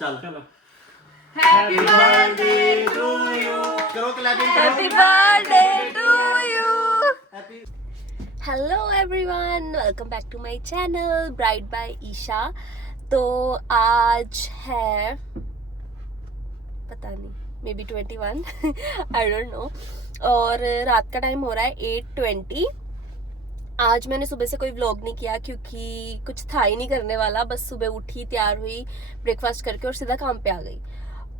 चल चलो Happy birthday to you. करो clapping Happy birthday to you. Happy hello everyone, welcome back to my channel bright by Isha. तो आज है पता नहीं, maybe 21 I don't know. और रात का टाइम हो रहा है 8:20। आज मैंने सुबह से कोई व्लॉग नहीं किया क्योंकि कुछ था ही नहीं करने वाला। बस सुबह उठी, तैयार हुई, ब्रेकफास्ट करके और सीधा काम पे आ गई।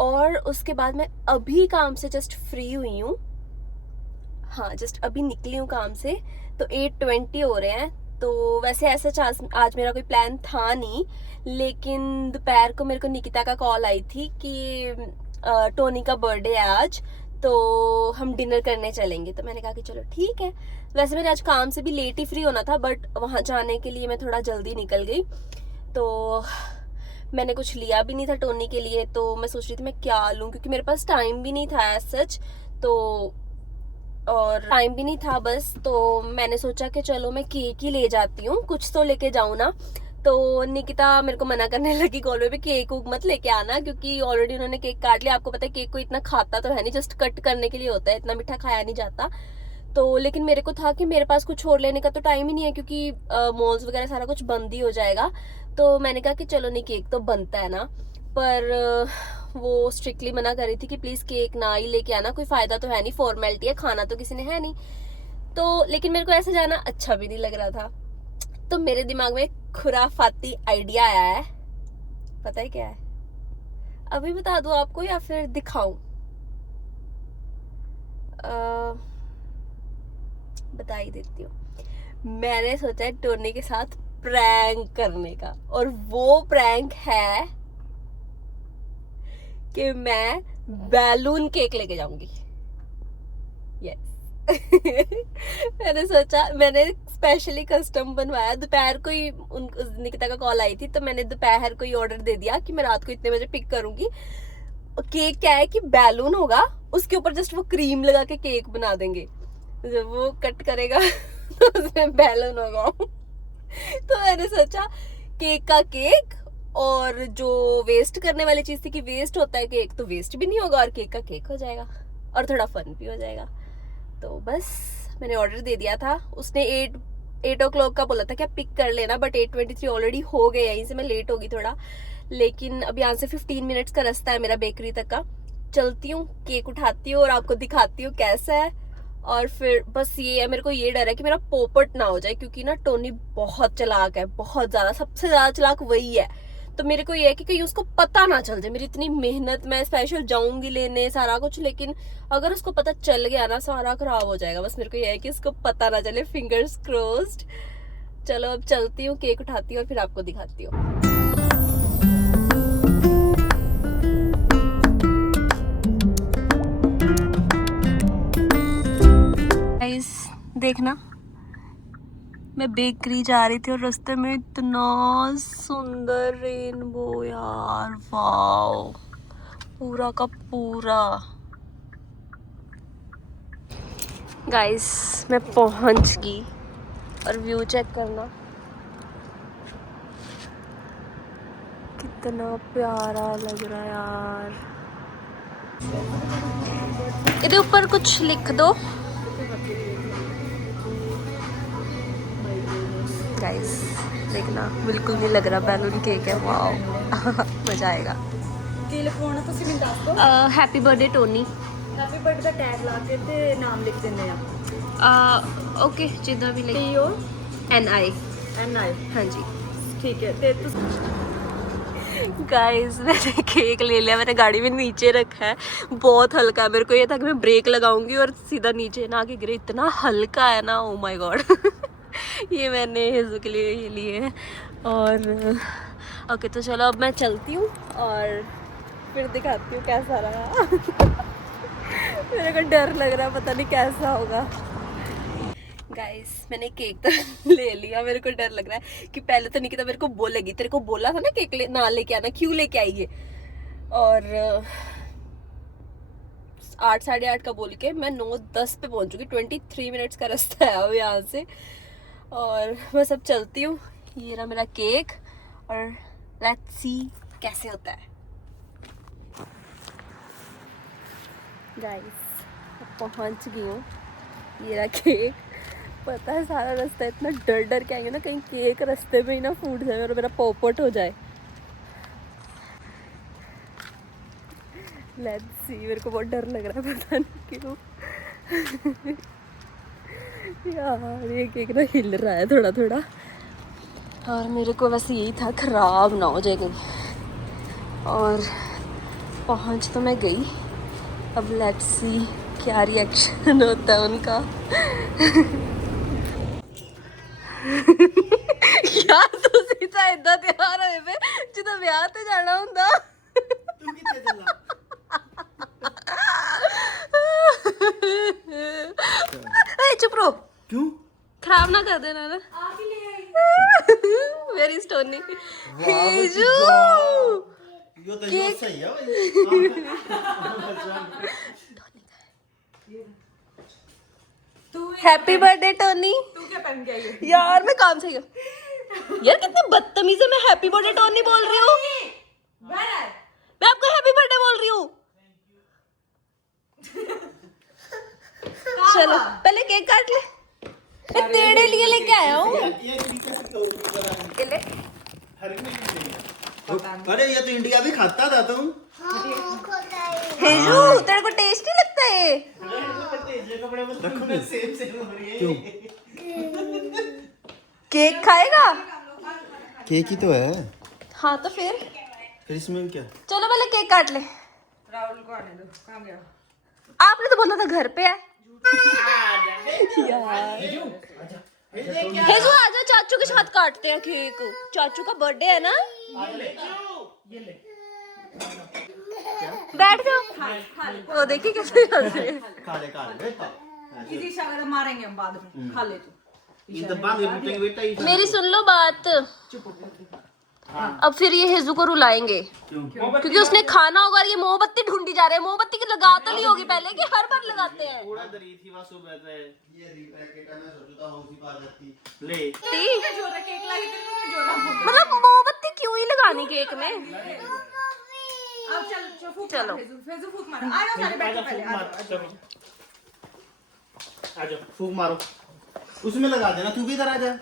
और उसके बाद मैं अभी काम से जस्ट फ्री हुई हूँ। हाँ, जस्ट अभी निकली हूँ काम से। तो 8:20 हो रहे हैं। तो वैसे ऐसा आज मेरा कोई प्लान था नहीं, लेकिन दोपहर को मेरे को निकिता का कॉल आई थी कि टोनी का बर्थडे है आज, तो हम डिनर करने चलेंगे। तो मैंने कहा कि चलो ठीक है। वैसे मेरे आज काम से भी लेट ही फ्री होना था, बट वहाँ जाने के लिए मैं थोड़ा जल्दी निकल गई। तो मैंने कुछ लिया भी नहीं था टोनी के लिए, तो मैं सोच रही थी मैं क्या लूँ, क्योंकि मेरे पास टाइम भी नहीं था सच। तो और टाइम भी नहीं था बस, तो मैंने सोचा कि चलो मैं केक ही ले जाती हूँ, कुछ तो लेके जाऊँ ना। तो निकिता मेरे को मना करने लगी कॉल पे, केक मत लेके आना, क्योंकि ऑलरेडी उन्होंने केक काट लिया। आपको पता है केक को इतना खाता तो है नहीं, जस्ट कट करने के लिए होता है, इतना मीठा खाया नहीं जाता। तो लेकिन मेरे को था कि मेरे पास कुछ और लेने का तो टाइम ही नहीं है, क्योंकि मॉल्स वगैरह सारा कुछ बंद ही हो जाएगा। तो मैंने कहा कि चलो नहीं, केक तो बनता है ना। पर वो स्ट्रिक्टली मना कर रही थी कि प्लीज केक ना ही लेके आना, कोई फायदा तो है नहीं, फॉर्मेलिटी है, खाना तो किसी ने है नहीं। तो लेकिन मेरे को ऐसे जाना अच्छा भी नहीं लग रहा था। तो मेरे दिमाग में एक खुराफाती आइडिया आया है। पता है क्या है? अभी बता दूं आपको या फिर दिखाऊं? बता ही देती हूँ। मैंने सोचा है टोनी के साथ प्रैंक करने का, और वो प्रैंक है कि मैं बैलून केक लेके जाऊंगी। यस मैंने सोचा, मैंने स्पेशली कस्टम बनवाया। दोपहर को ही निकिता का कॉल आई थी, तो मैंने दोपहर को ही ऑर्डर दे दिया कि मैं रात को इतने बजे पिक करूंगी। केक क्या है कि बैलून होगा, उसके ऊपर जस्ट वो क्रीम लगा के केक बना देंगे। जब वो कट करेगा तो उसमें बैलून होगा। तो मैंने सोचा केक का केक, और जो वेस्ट करने वाली चीज थी कि वेस्ट होता है केक, तो वेस्ट भी नहीं होगा और केक का केक हो जाएगा और थोड़ा फन भी हो जाएगा। तो बस मैंने ऑर्डर दे दिया था। उसने 8 o'clock का बोला था कि आप पिक कर लेना, बट 8:23 ऑलरेडी हो गए। यहीं से मैं लेट होगी थोड़ा, लेकिन अब यहाँ से 15 मिनट्स का रास्ता है मेरा बेकरी तक का। चलती हूँ, केक उठाती हूँ और आपको दिखाती हूँ कैसा है। और फिर बस ये है, मेरे को ये डर है कि मेरा पोपट ना हो जाए, क्योंकि ना टोनी बहुत चालाक है, बहुत ज्यादा, सबसे ज्यादा चालाक वही है। तो मेरे को ये है कि कहीं उसको पता ना चल जाए मेरी इतनी मेहनत, मैं स्पेशल जाऊंगी लेने सारा कुछ, लेकिन अगर उसको पता चल गया ना सारा खराब हो जाएगा। बस मेरे को ये है कि उसको पता ना चले, फिंगर्स क्रोस्ड। चलो अब चलती हूँ, केक उठाती हूँ और फिर आपको दिखाती हूँ। देखना, मैं बेकरी जा रही थी और रास्ते में इतना सुंदर रेनबो यार, वाओ, पूरा का पूरा। गाइस मैं पहुंच गई और व्यू चेक करना, कितना प्यारा लग रहा है यार। इसके ऊपर कुछ लिख दो गाइस। देखना, बिल्कुल नहीं लग रहा बैलून केक है, वाओ मजा आएगा। ਕੀ ਲਿਖਵਾਉਣਾ ਤੁਸੀਂ ਮੈਨੂੰ ਦੱਸ ਦਿਓ। Happy birthday Tony. Happy birthday ਦਾ ਟੈਗ ਲਾ ਕੇ ਤੇ ਨਾਮ ਲਿਖ ਦਿੰਦੇ ਆ। ओके, जितना भी लिख। PO NI। NI। हाँ जी ਠੀਕ ਹੈ ਤੇ ਤੁਸੀਂ गाइस मैंने केक ले लिया, मैंने गाड़ी में नीचे रखा है, बहुत हल्का है। मेरे को ये था कि मैं ब्रेक लगाऊंगी और सीधा नीचे ना आके गिरे, इतना हल्का है ना, ओ माय गॉड ये मैंने हिजू के लिए ये लिए हैं। और ओके, तो चलो अब मैं चलती हूँ और फिर दिखाती हूँ कैसा रहा मेरे को डर लग रहा है, पता नहीं कैसा होगा। गाइस मैंने केक तो ले लिया, मेरे को डर लग रहा है कि पहले तो निकिता मेरे को बोलेगी, तेरे को बोला था ना केक ना लेके आना, क्यों लेके आई है। और 8, 8:30 का बोल के मैं 9:10 पे पहुंच चुकी। 23 मिनट्स का रास्ता है अब यहाँ से, और बस अब चलती हूँ। ये रहा मेरा केक, और लेट्स सी कैसे होता है। गाइस पहुंच गई हूँ, ये रहा केक। पता है सारा रास्ता इतना डर डर के आएंगे ना, कहीं केक रास्ते में ही ना फूट जाए और मेरा पॉपट हो जाए। लेट्स सी, मेरे को बहुत डर लग रहा है, पता नहीं क्यों। यार ये केक ना हिल रहा है थोड़ा थोड़ा, और मेरे को वैसे यही था ख़राब ना हो जाए कहीं। और पहुंच तो मैं गई, अब लेट्स सी क्या रिएक्शन होता है उनका। यार तुसी ਤਾਂ ਇਦਾਂ ਤਿਆਰ ਹੋਏ ਵੇ ਜਦੋਂ ਵਿਆਹ ਤੇ ਜਾਣਾ ਹੁੰਦਾ। ਤੂੰ ਕਿੱਥੇ ਚੱਲਾ? ए चुप रहो, क्यों? खराब ना कर देना ना। आप ही ले आई। Very stony. हेजू यो तो यो सही है भाई। Happy birthday Tony. तू क्या पहन के आई है? यार मैं काम से यार कितनी बदतमीज है, मैं हैप्पी बर्थडे टोनी बोल रही हूँ। मैं आपको हैप्पी बर्थडे बोल रही हूँ। चलो पहले केक काट ले, मैं तेरे लिए लेके आया हूँ। ये कैसे कहोगी? ले अरे ये तो इंडिया भी खाता था तुम। हेजू तेरे को टेस्टी लगता है? क्यों? केक खाएगा? केक ही तो है। हाँ तो फिर इसमें क्या? चलो पहले केक काट ले। राहुल को आने दो, कहाँ गया? आपने तो बोला था घर पे है। यार हेजू आजा, चाचू के साथ काटते हैं केक, चाचू का बर्थडे है ना। बैठ जाओ, वो देखिए कैसे हंस रहे हैं। खा ले बेटा। किसी शागर मारेंगे हम बाद में, खा ले तू। ये तो बाद में पूछेंगे बेटा ये। मेरी सुन लो बात, अब फिर ये हेजू को रुलाएंगे क्योंकि उसने खाना होगा और ये मोमबत्ती ढूंढी जा रहे हैं। मोमबत्ती की लगाता नहीं होगी पहले कि हर बार लगाते हैं। पूरा दरी थी वहां सुबह से ये रीपैकेट है, मैं सोचता हूं उसी पार जाती ले। जोरा केक लाई तेरे को, जोरा मतलब मोमबत्ती क्यों ही लगानी केक में। अब चल फूक। चलो। फेजू फूक मारो। आ जाओ सारे बैठो पहले, आ जाओ। आ जाओ फूक मारो, उसमें लगा देना। तू भी इधर आ जा।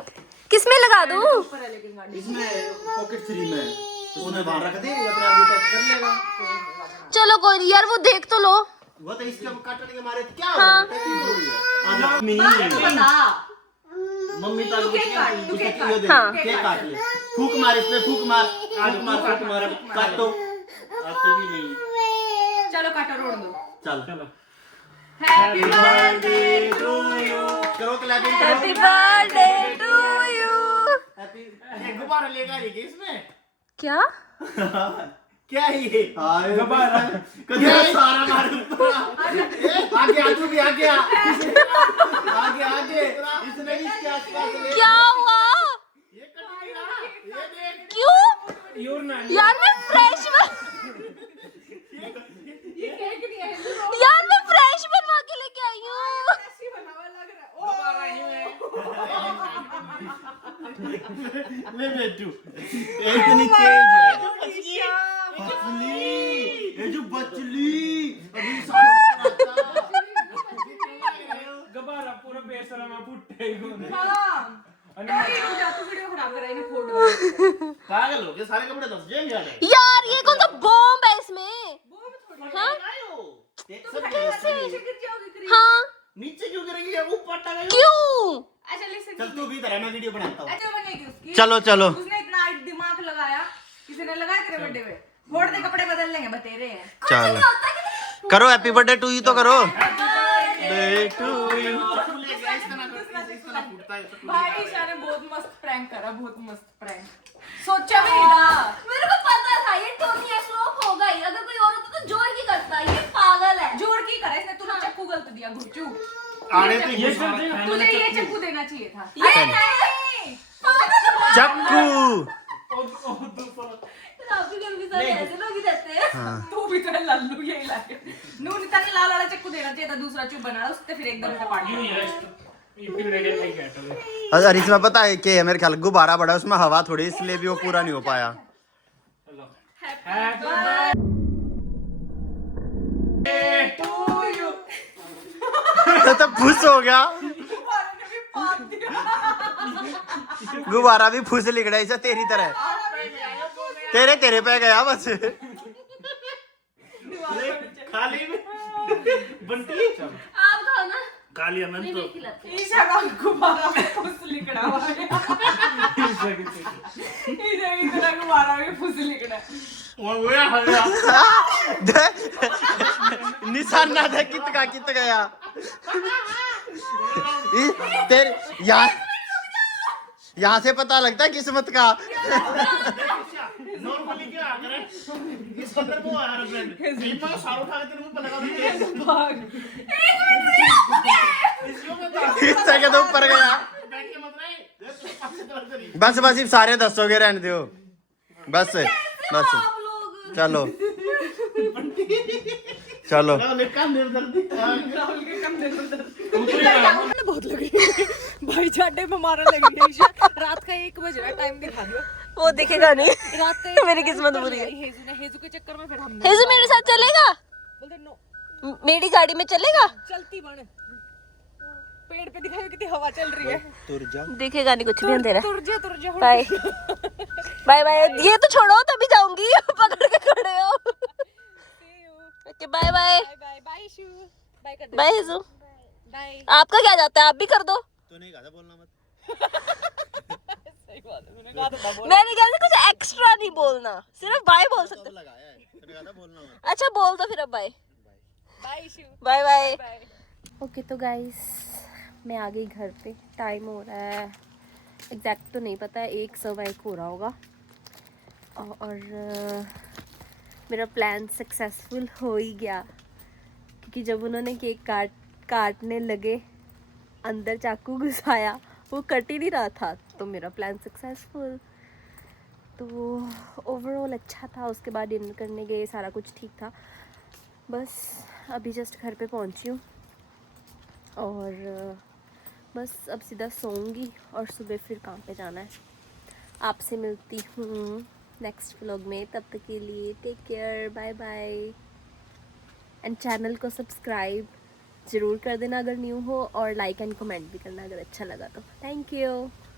किसमें लगा दूं? ऊपर है लेकिन गाड़ी। इसमें पॉकेट फ्री में तो उन्हें बाहर रख दे, अपने आप टच कर लेगा। चलो कोई नहीं यार, वो देख तो लो। वो तो इसके काटने के मारे क्या हाँ। हो रहा है? आ मम्मी बता मम्मी तो केक काट, तू केक काट। हाँ। केक काट ले, फूक मार इसमें, फूक मार, फूक मार काट दो। आते भी नहीं। चलो काटो, रोड दो। चल हैप्पी बर्थडे टू यू करो, क्लैपिंग करो। Happy birthday to you. Happy गुब्बारा लेगा ये इसमें क्या क्या ये गुब्बारा कभी सारा मार आगे आ, तू भी आगे आ, आगे इसने भी इसके आसपास ले। क्या हुआ? ये कटेगा, ये देख। क्यों यार मैं फ्रेश यार मैं फ्रेश बनवा के लेके आई हूँ। ऐसी बनावा लग रहा है। ले बेटू इतनी तेज है बचली, ये जो बचली अभी गबारा पूरा बेसरा में फुटे हाँ। अरे तू वीडियो खराब कर रहा है ना, फोटो। पागल हो गए सारे कपड़े धस जाएंगे यार ये कौन सा बॉम्ब है इसमें? हाँ हाँ नीचे क्यों गिरेगी, ऊपर टंगा क्यों? अच्छा लिसन। चल तू भी इधर है, मैं वीडियो बनाता हूँ। अच्छा बनेगी उसकी। चलो चलो उसने इतना दिमाग लगाया, किसी ने लगाया तेरे बर्थडे पे। फोड़ दे, कपड़े बदल लेंगे बतेरे हैं। चलो करो हैप्पी बर्थडे टू यू तो करो। भाई ईशा ने बहुत मस्त प्रैंक करा, बहुत मस्त प्रैंक। सोचा भी नहीं था। मेरे को पता था ये टोनी फ्लॉप होगा ही, अगर कोई और होता तो जोर की करता। ये पागल है। जोड़ की करा इसने, तूने चक्कू गलत दिया गुच्चू। आने तो ये तुझे ये चक्कू देना चाहिए था। ये नहीं चक्कू आपके घर में सारे ऐसे लोग ही रहते हैं। तू भी तेरा लल्लू यही लाके नून इतना लाल वाला चक्कू देना चाहिए था, दूसरा चुप बना उससे फिर एकदम से पार्टी। अरे इसमें पता है कि मेरे ख्याल गुब्बारा बड़ा उसमें हवा थोड़ी, इसलिए भी वो पूरा नहीं हो पाया। टू फुस हो गया गुब्बारे ने भी पाप दिया। गुब्बारा भी फुस लिखड़ा ऐसा तेरी तरह तेरे तेरे पे गया बस खाली में बंटी आप खाओ ना, काली अनंत मैं खिलाती हूँ। ईशा का गुब्बारा में फुस लिखड़ा हुआ है। ईशा की तरह गुब्बारा में फुस लिखड़ा है। निशाना था कित गया तेरे यहाँ से पता लगता है किस्मत का नॉर्मली क्या करे इस अंदर वो आ रहा है सीमा सारो खा के तेरे मुंह पे लगा दे भाग। हिस्से के तो ऊपर गया बैठ के मत रहे बस बस ये सारे दसोगे रहने दो बस बस चलो चलो राहुल के कंधे पर दर्द। बहुत लग रही है भाई, जाडे में मारने लग रही है ईशा। रात का 1 बज रहा है, टाइम दिखा दो। वो दिखेगा नहीं। रात का मेरी किस्मत बुरी है। हेजू के चक्कर में फिर हम हेजू मेरे साथ चलेगा? बोलते नो, मेरी गाड़ी में चलेगा? चलती बन। पेड़ पे दिखाई कितनी हवा चल रही है। दिखेगा नहीं कुछ भी अंधेरा। तुर जा बाय बाय बाय। ये तो छोड़ो तभी जाऊंगी, पकड़ के खड़े हो। Okay bye bye bye bye शू, बाय कर दे। बाय हेजू। बाय। आपका क्या जाता है, आप भी कर दो। तो नहीं कहा था बोलना मत सही बात है, मैंने कहा था बोल। मैंने कहा था कुछ एक्स्ट्रा नहीं बोलना, सिर्फ बाय बोल सकते। लगाया है तूने कहा था बोलना मत अच्छा बोल दो फिर अब बाय बाय शू, बाय बाय। बाय। ओके तो गाइस मैं आ गई घर पे। टाइम हो रहा है एग्जैक्ट तो नहीं पता है, 1:15 हो रहा होगा। और मेरा प्लान सक्सेसफुल हो ही गया, क्योंकि जब उन्होंने केक काटने लगे अंदर चाकू घुसाया, वो कट ही नहीं रहा था, तो मेरा प्लान सक्सेसफुल। तो ओवरऑल अच्छा था। उसके बाद डिनर करने गए, सारा कुछ ठीक था। बस अभी जस्ट घर पे पहुंची हूँ और बस अब सीधा सोऊंगी और सुबह फिर काम पे जाना है। आपसे मिलती हूँ नेक्स्ट व्लॉग में, तब तक के लिए take care, bye bye. And channel को सब्सक्राइब ज़रूर कर देना अगर न्यू हो, और लाइक एंड कमेंट भी करना अगर अच्छा लगा तो। Thank you.